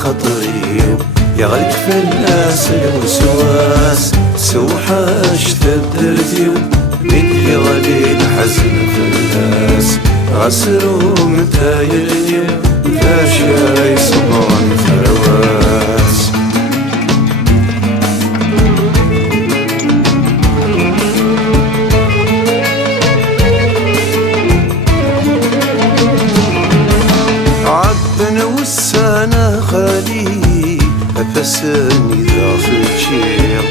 الخطري يا غالي فلاس الوسواس سوحاش تدرتي مدي غالي الحزن فلاس غسرو متايلني فاشا يصبرن فواس عدنا والسنة خالي أفساني ذا في الشير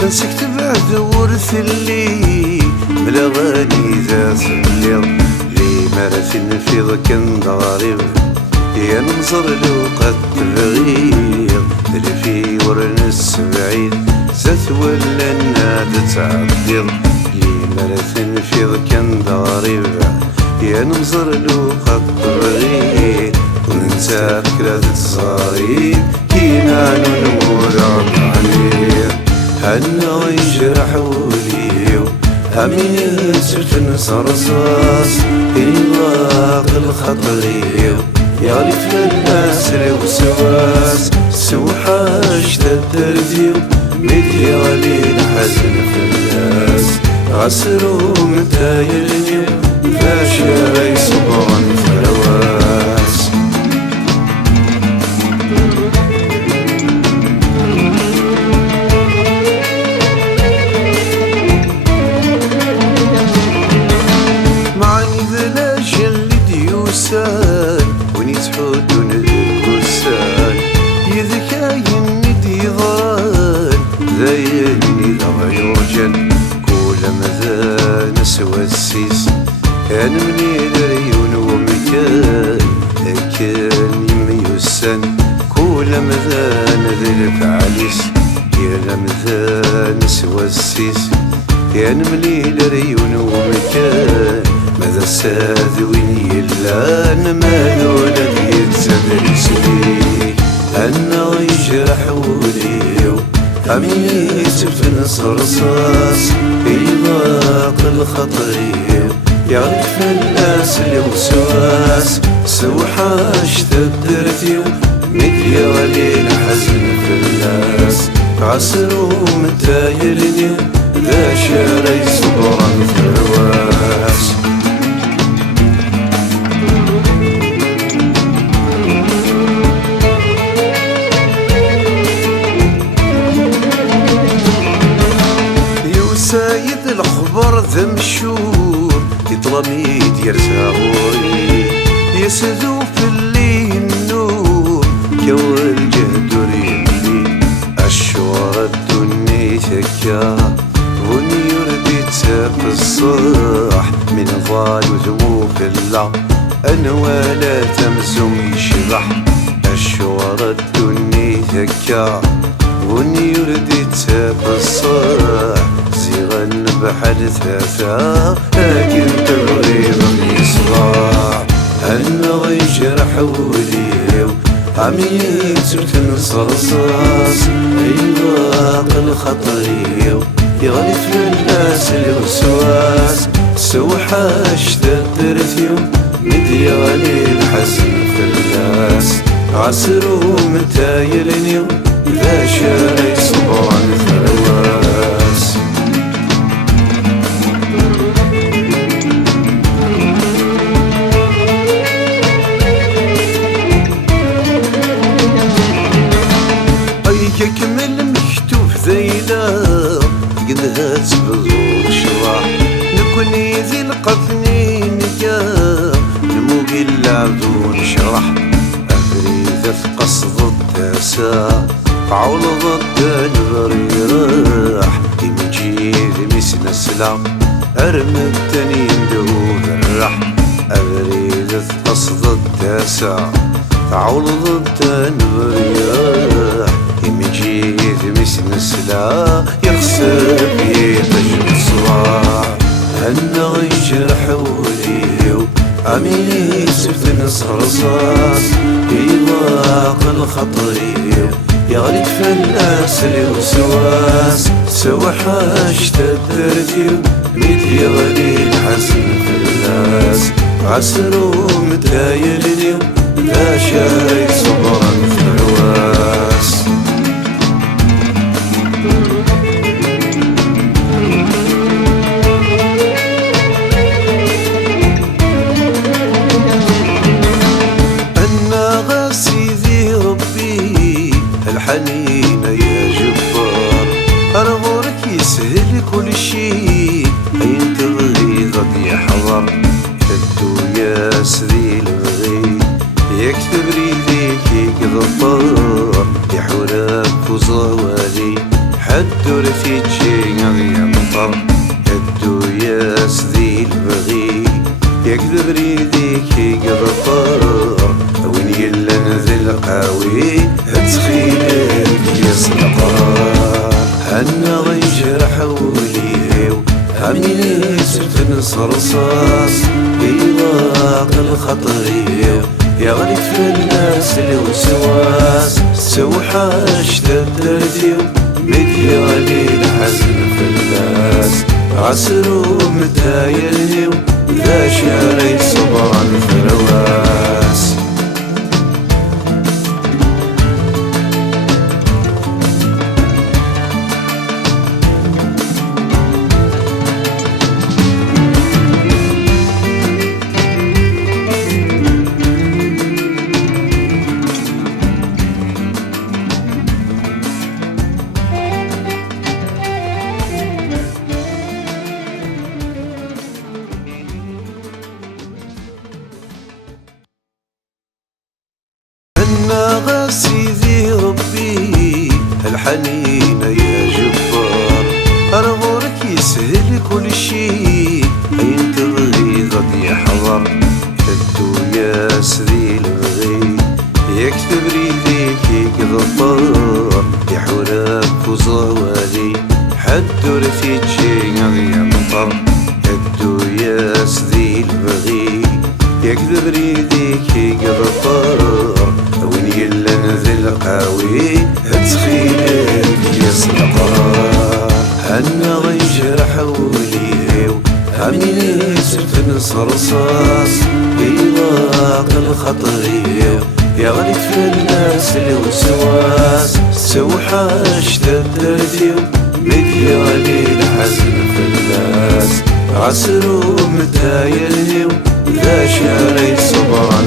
تنسك تبعد ورث اللي ملغاني ذات الليل لي مرثن في ذاك ضارب يا ننظر لو قد تغير اللي في ورنس بعيد زات ولا الناد تعدل لي مرثن في ذاك ضارب يا ننظر لو قد تغير وننسى فكرة الصغير كينا نمور عليه هنا يجرح وليو همين سرت نصرصاص إلاق الخطريو يا غالي فلاس وسواس سوحاش تدرديو مدي غالي الحزن فلاس غسرو متايلنيو فاشا يصبرن فواس وين يتحدون الكسان يذكاين ندي ضران ذايني لغيوجن كل مذا نسوى السيس كان مني دريون ومكان كان يميسان كل مذا نذلف عليس يا مذا نسوى السيس كان مني دريون ومكان ماذا الساذ وين يلان مالو الذي يتسدر سلي أنا يجرح وليو أمي سفن صرصاص إلاق الخطري يا غالي فلاس الوسواس سوحاش تدرتيو مدي غالي الحزن فلاس عسرو متايلنيو ذا شاري صبرا فواس سايد الخبر ذا مشهور يطلمي ديال زهوري يسدو في الليل النور جو الجهد ريملي الشوار الدني ثكا وني يردي تساق الصاح من ضال وذمو في الله أنا ولا تمزم يشبح الشوار الدني ثكا وني يردي تساق الصاح زيغن بحال ثلاثة لكن تبغي غني صغار أنا غيجرح وليو عمي سرت نصرصاص إلاق الخطريو يا غالي فلاس الوسواس سوحاش تدرتيو مدي غالي الحزن فلاس عسرو متايلنيو ذا شاري صبرا فواس يكمل مكتوب ذيلا قدها تبذور شراح نكوني ذي القفني نجا نموقي اللعبو نشرح أبريد في قصد التاسع عول ضد البري راح يمجيد مسنا السلام أرمى التاني ندور الرح أبريد في قصد التاسع عول ضد البري راح يمجيد مسنا السلا يخسر يطج الصباح هنا غيجرح وليو عمي سفن صرصاص إلاق الخطري يا غالي فلاس الوسواس سوحاش تدرتيو ميت يا غالي الحزن فلاس عسرو متايلنيو لا شاي صبرا في العواس الحنين يا جبار، أرغورك يسهل كل شي، أين تبغي ضد يحضر، هدو يا سذي البغي، يكتب ريديك يقضطر، يحولك وزوالي، حدو رثي تجي غضي مطر، هدو يا سذي البغي، يكذب ريديك يقضطر، وين يلا نذل قاوي هتخيلك يسنقر، هنا غيجرح وليهو هميني سرت نصرصاص، يواق الخطريو يا غليت في الناس الوسواس، سوحاش تدرتيو مدي غلي الحزن في الناس، عسرو متايلنيو ذا شاري صبرا في رواس. أنا غسيدي ربي الحنين يا جبار، أرغورك يسهل كل شي، أين تبغي ضد يحضر، هدو يا سذي البغي، يكتب ريديك يقضطر، يحولك وزوالي، حدو رثي تجي غضي مطر، هدو يا سذي البغي، يكذب ريديك يقضطر، وين يلا نذل قاوي هتخيلك يسنقر، هنا غيجرح وليهو هميني سرت نصرصاص، يواق الخطريو يا غليت في الناس الوسواس، سوحاش تدرتيو مدي غلي الحزن في الناس، عسرو متايلنيو ذا شاري صبرا